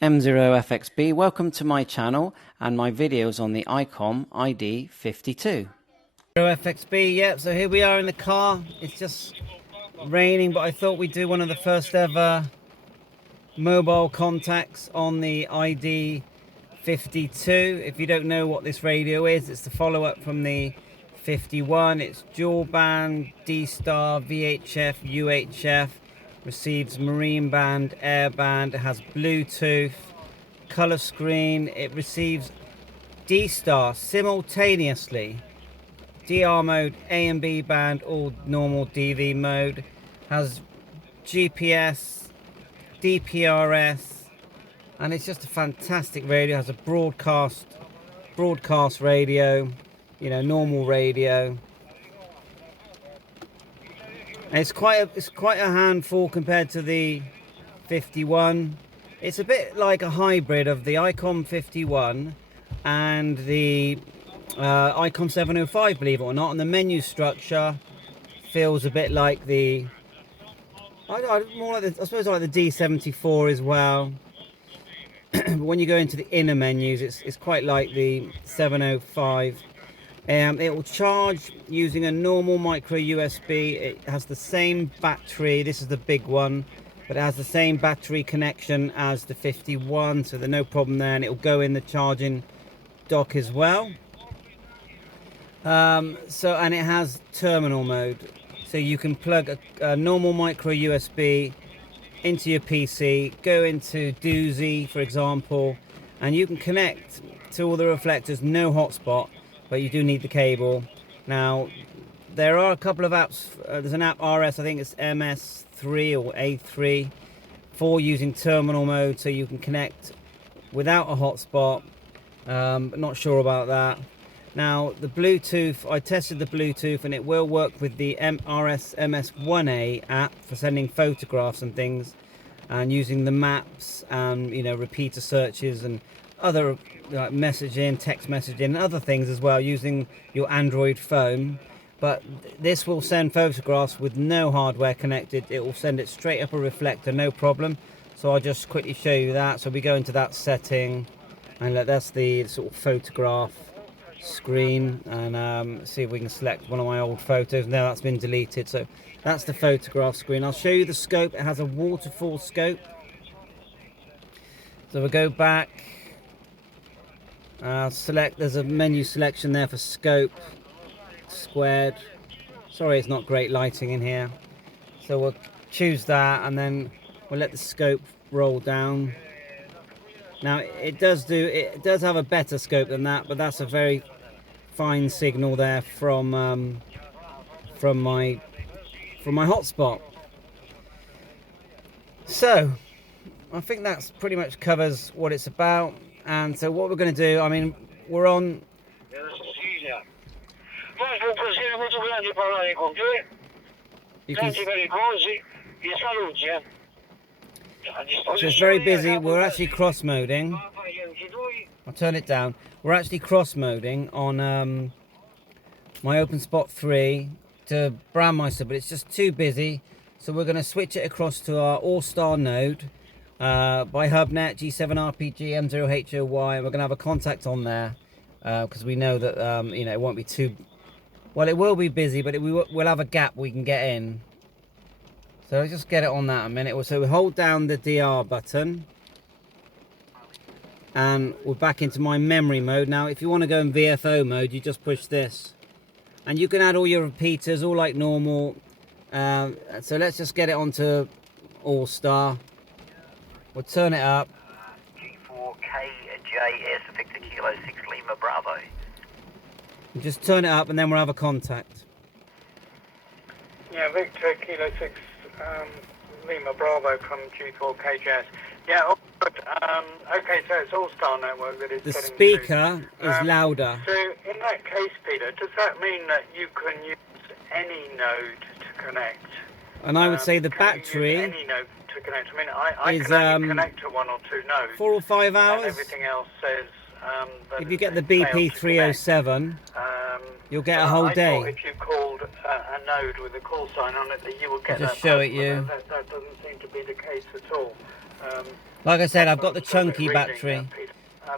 M0FXB, welcome to my channel and my videos on the ICOM ID-52. FXB, yep, so here we are in the car. It's just raining, but I thought we'd do one of the first ever mobile contacts on the ID-52. If you don't know what this radio is, it's the follow-up from the 51. It's dual band, D-Star, VHF, UHF. Receives marine band, air band. It has Bluetooth, color screen. It receives D-Star simultaneously. DR mode, A and B band, all normal DV mode. Has GPS, DPRS, and it's just a fantastic radio. It has a broadcast radio, you know, normal radio. And it's quite a handful compared to the 51. It's a bit like a hybrid of the ICOM 51 and the ICOM 705, believe it or not. And the menu structure feels a bit like the, more like I suppose like the D74 as well. But when you go into the inner menus, it's quite like the 705. It will charge using a normal micro USB. It has the same battery. This is the big one, but it has the same battery connection as the 51, so there's no problem there. And it will go in the charging dock as well. And it has terminal mode, so you can plug a normal micro USB into your PC, go into Doozy, for example, and you can connect to all the reflectors. No hotspot, but you do need the cable. Now, there are a couple of apps. There's an app RS, I think it's MS3 or A3, for using terminal mode, so you can connect without a hotspot. But not sure about that. Now, the Bluetooth, I tested the Bluetooth, and it will work with the RS MS1A app for sending photographs and things, and using the maps and, you know, repeater searches and other like messaging, text messaging, and other things as well, using your Android phone. But this will send photographs with no hardware connected. It will send it straight up a reflector, no problem. So I'll just quickly show you that. So we go into that setting, and that's the sort of photograph screen, and see if we can select one of my old photos. No, that's been deleted. So that's the photograph screen. I'll show you the scope. It has a waterfall scope. So we'll go back. Select, there's a menu selection there for scope, squared. Sorry, it's not great lighting in here. So we'll choose that, and then we'll let the scope roll down. Now it does have a better scope than that, but that's a very fine signal there from my hotspot. So I think that's pretty much covers what it's about. And so what we're going to do, I mean, we're on... So it's very busy. We're actually cross-moding. I'll turn it down. We're actually cross-moding on my OpenSpot 3 to Brandmeister, but it's just too busy. So we're going to switch it across to our AllStar node. By HubNet, G7RPG, M0HOY, and we're going to have a contact on there, because we know that you know, it won't be too, well, it will be busy, but we'll have a gap we can get in. So let's just get it on that a minute. So we hold down the DR button, and we're back into my memory mode. Now if you want to go in VFO mode, you just push this, and you can add all your repeaters all like normal. So let's just get it onto AllStar. We'll turn it up. G4KJS, Victor Kilo 6 Lima Bravo. And just turn it up, and then we'll have a contact. Yeah, Victor Kilo 6 Lima Bravo from G4KJS. Yeah, okay, so it's AllStar network that is the getting speaker is louder. So in that case, Peter, does that mean that you can use any node to connect? And I would say the battery any node to connect. I mean, I is can only connect to 1 or 2 nodes. 4 or 5 hours. And everything else says that if you get the BP307, you'll get a whole day. I thought if you called a node with a call sign on it, that you would get I'll just that. show it you. That doesn't seem to be the case at all. Like I said, I've got the Excellent. chunky Reading, battery. Peter.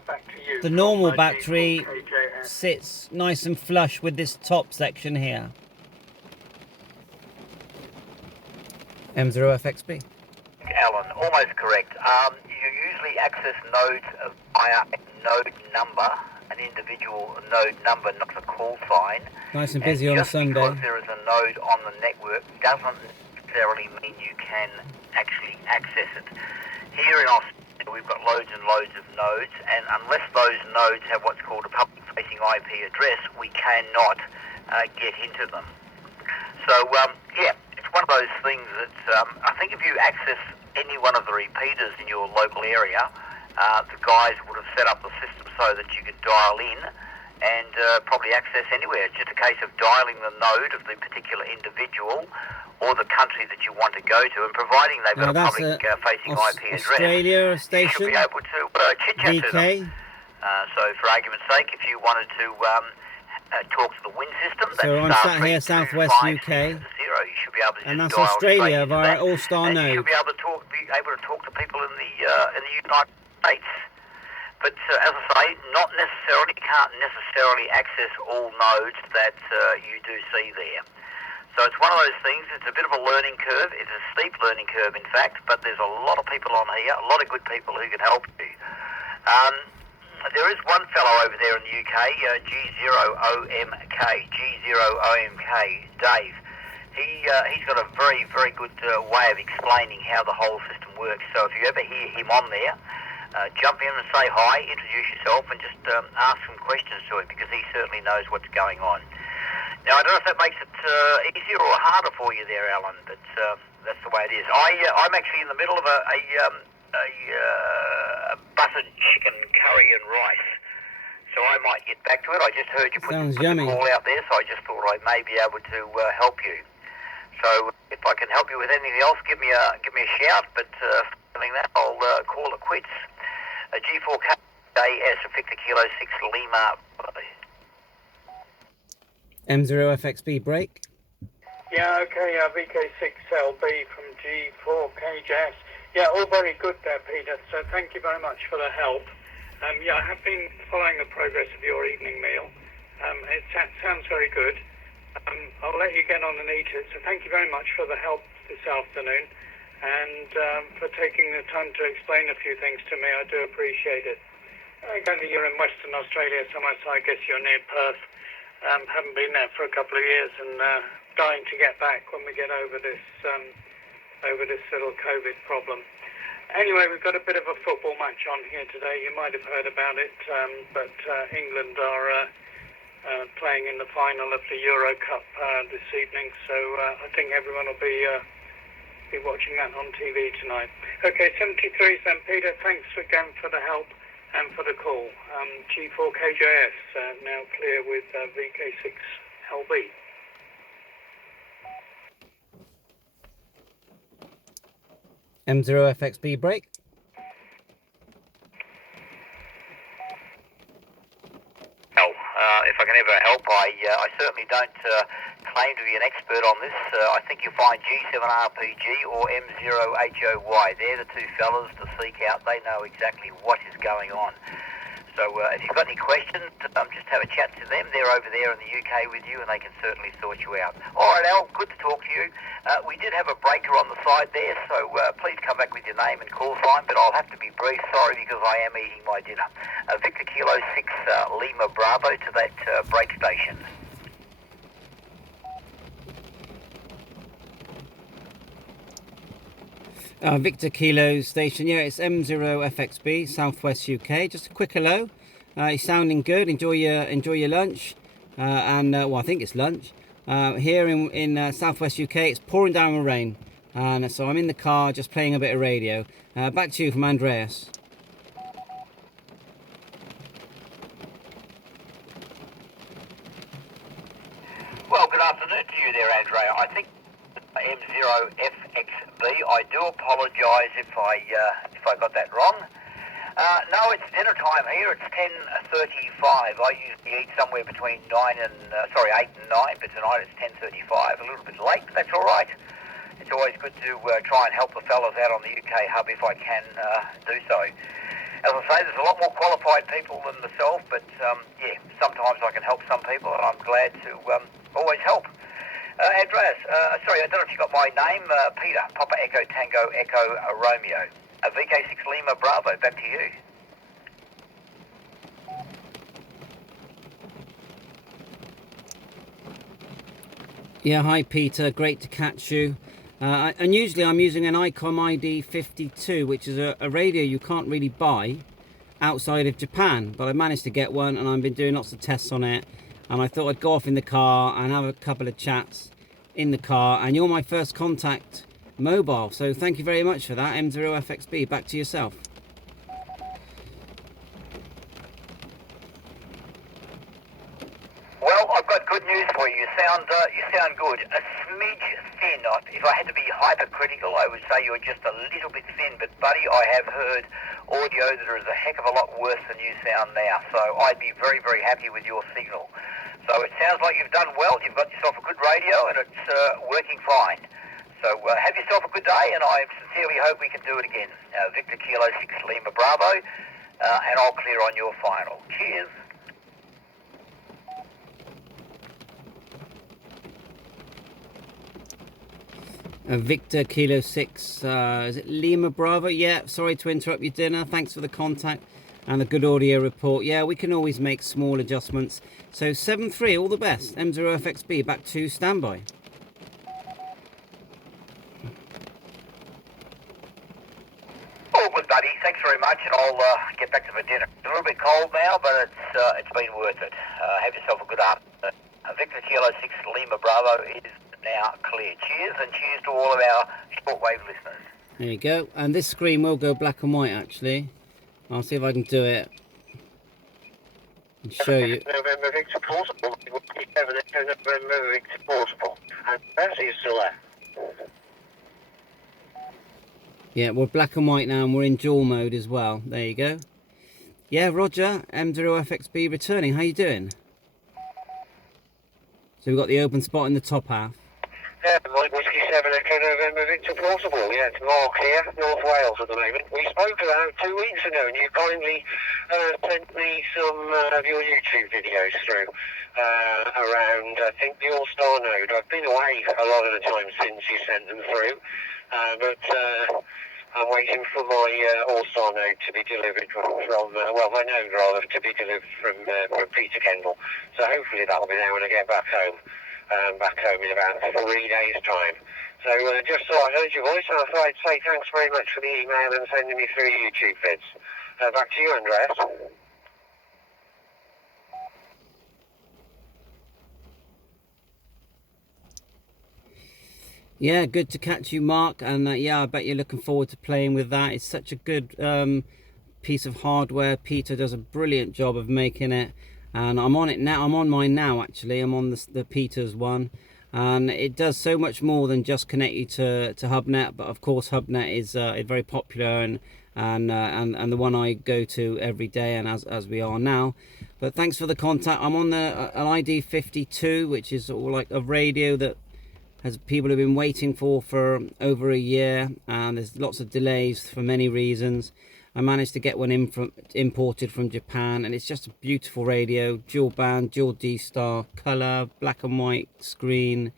Back to you The from, normal G4 battery KJS. sits nice and flush with this top section here. M0FXB. Alan, almost correct. You usually access nodes via a node number, an individual node number, not a call sign. Nice and busy on a just Sunday. because there is a node on the network doesn't necessarily mean you can actually access it. Here in Australia, we've got loads and loads of nodes, and unless those nodes have what's called a public-facing IP address, we cannot get into them. So, yeah, it's one of those things that I think if you access any one of the repeaters in your local area, the guys would have set up the system so that you could dial in and probably access anywhere. It's just a case of dialing the node of the particular individual or the country that you want to go to, and providing they've got a public-facing IP address, Australia station, you should be able to chit-chat to them. So, for argument's sake, if you wanted to talk to the wind system, so I'm sat here, Southwest UK, you should be able to and that's dial Australia via that, AllStar and node. you should be able to talk to people in the United States. But as I say, you can't necessarily access all nodes that you do see there. So it's one of those things, it's a bit of a learning curve. It's a steep learning curve, in fact, but there's a lot of people on here, a lot of good people who can help you. There is one fellow over there in the UK, G0OMK, Dave. He's got a very, very good way of explaining how the whole system works. So if you ever hear him on there, jump in and say hi, introduce yourself, and just ask some questions to him, because he certainly knows what's going on. Now, I don't know if that makes it easier or harder for you there, Alan, but that's the way it is. I'm actually in the middle of a buttered chicken curry and rice, so I might get back to it. I just heard you put the call out there, so I just thought I may be able to help you. So if I can help you with anything else, give me a shout, but failing that, I'll call it quits. G4KJS, Victor Kilo 6 Lima. M0FXB break. Yeah, okay, VK6LB from G4KJS. Yeah, all very good there, Peter, so thank you very much for the help. Yeah, I have been following the progress of your evening meal. It sounds very good. I'll let you get on and eat it, so thank you very much for the help this afternoon, and for taking the time to explain a few things to me. I do appreciate it. Again, you're in Western Australia somewhere, so I guess you're near Perth. Haven't been there for a couple of years, and dying to get back when we get over this little COVID problem. Anyway, we've got a bit of a football match on here today. You might have heard about it, but England are playing in the final of the Euro Cup this evening, so I think everyone will be watching that on TV tonight. Okay, 73 St. Peter, thanks again for the help and for the call. G4KJS now clear with VK6LB. M0FXB break. If I can ever help, I certainly don't claim to be an expert on this. I think you'll find G7RPG or M0HOY. They're the two fellas to seek out. They know exactly what is going on. So if you've got any questions, just have a chat to them. They're over there in the UK with you, and they can certainly sort you out. All right, Al, good to talk to you. We did have a breaker on the side there, so please come back with your name and call sign, but I'll have to be brief, sorry, because I am eating my dinner. Victor Kilo 6 Lima Bravo to that break station. Victor Kilo station, yeah, it's M0FXB, Southwest UK. Just a quick hello. You're sounding good. Enjoy your lunch, and well, I think it's lunch. Here in Southwest UK, it's pouring down with rain, and so I'm in the car just playing a bit of radio. Back to you from Andreas. Well, good afternoon to you there, Andrea. I think M0FXB. I do apologise if I got that wrong. No, it's dinner time here. It's 10:35. I usually eat somewhere between 8 and 9, but tonight it's 10:35. A little bit late, but that's all right. it's always good to try and help the fellas out on the UK hub if I can do so. As I say, there's a lot more qualified people than myself, but yeah, sometimes I can help some people, and I'm glad to always help. Andreas, sorry, I don't know if you got my name. Peter, Papa Echo Tango Echo Romeo. VK6 Lima Bravo, back to you. Yeah, hi Peter, great to catch you. And usually I'm using an ICOM ID-52, which is a radio you can't really buy outside of Japan, but I managed to get one, and I've been doing lots of tests on it, and I thought I'd go off in the car and have a couple of chats in the car, and you're my first contact mobile, so thank you very much for that. M0FXB, back to yourself. Well, I've got good news for you. You sound good. A smidge thin. If I had to be hypercritical, I would say you're just a little bit thin. But, buddy, I have heard audio that is a heck of a lot worse than you sound now. So I'd be very, very happy with your signal. So it sounds like you've done well. You've got yourself a good radio, and it's working fine. So have yourself a good day, and I sincerely hope we can do it again. Victor Kilo 6 Lima Bravo, and I'll clear on your final. Cheers. Victor Kilo 6, is it Lima Bravo? Yeah, sorry to interrupt your dinner. Thanks for the contact and the good audio report. Yeah, we can always make small adjustments. So 7-3, all the best. M0FXB, back to standby. All good, buddy. Thanks very much, and I'll get back to the dinner. It's a little bit cold now, but it's been worth it. Have yourself a good afternoon. Victor Kilo 6 Lima Bravo is now clear. Cheers, and cheers to all of our shortwave listeners. There you go. And this screen will go black and white, actually. I'll see if I can do it and show you. November Victor Portable. November Victor Portable. And Bessie's still there. Yeah, we're black and white now, and we're in dual mode as well. There you go. Yeah, Roger, M0FXB returning. How you doing? So we've got the open spot in the top half. Yeah, Mike Whiskey 7 Echo November Victor Portable. Yeah, it's Mark here, North Wales at the moment. We spoke about 2 weeks ago, and you kindly sent me some of your YouTube videos through around, I think, the AllStar node. I've been away a lot of the time since you sent them through, but I'm waiting for my AllStar node to be delivered from my node rather, to be delivered from Peter Kendall. So hopefully that'll be there when I get back home. Back home in about 3 days' time. So just thought I heard your voice, and I thought I'd say thanks very much for the email and sending me through YouTube vids. Back to you, Andreas. Yeah, good to catch you, Mark. And yeah, I bet you're looking forward to playing with that. It's such a good piece of hardware. Peter does a brilliant job of making it. And I'm on it now. I'm on mine now, actually. I'm on the Peters one, and it does so much more than just connect you to HubNet. But of course, HubNet is very popular and the one I go to every day, and as we are now. But thanks for the contact. I'm on an ID-52, which is all like a radio that people have been waiting for over a year, and there's lots of delays for many reasons. I managed to get one imported from Japan, and it's just a beautiful radio, dual band, dual D-Star, colour, black and white screen,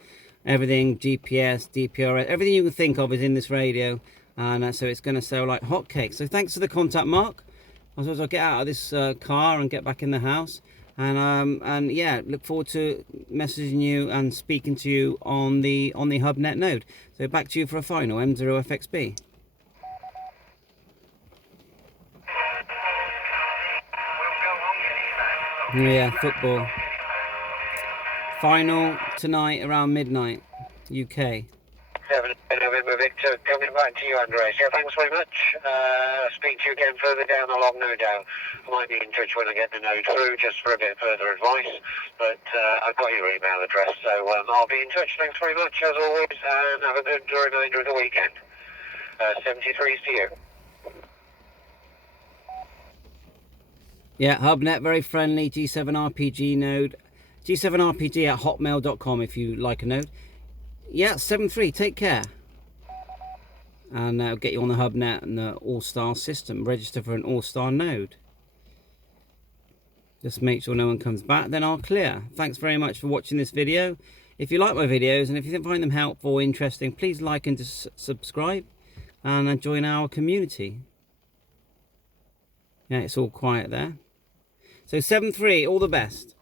everything, GPS, DPRS, everything you can think of is in this radio, and so it's going to sell like hotcakes. So thanks for the contact, Mark. I suppose I'll get out of this car and get back in the house, and yeah, look forward to messaging you and speaking to you on the HubNet node. So back to you for a final, M0FXB. Yeah, football. Final tonight around midnight, UK. 7 November Victor, coming back to you, Andreas. Yeah, thanks very much. Speak to you again further down the log, no doubt. I might be in touch when I get the node through, just for a bit further advice. But I've got your email address, so I'll be in touch. Thanks very much, as always, and have a good remainder of the weekend. 73's to you. Yeah, HubNet, very friendly, G7RPG node. G7RPG at hotmail.com if you like a node. Yeah, 7-3, take care. and that'll get you on the HubNet and the AllStar system. Register for an AllStar node. Just make sure no one comes back, then I'll clear. Thanks very much for watching this video. If you like my videos and if you find them helpful or interesting, please like and subscribe and join our community. Yeah, it's all quiet there. So 7-3, all the best.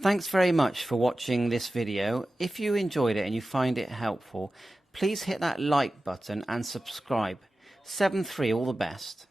Thanks very much for watching this video. If you enjoyed it and you find it helpful, please hit that like button and subscribe. 7-3, all the best.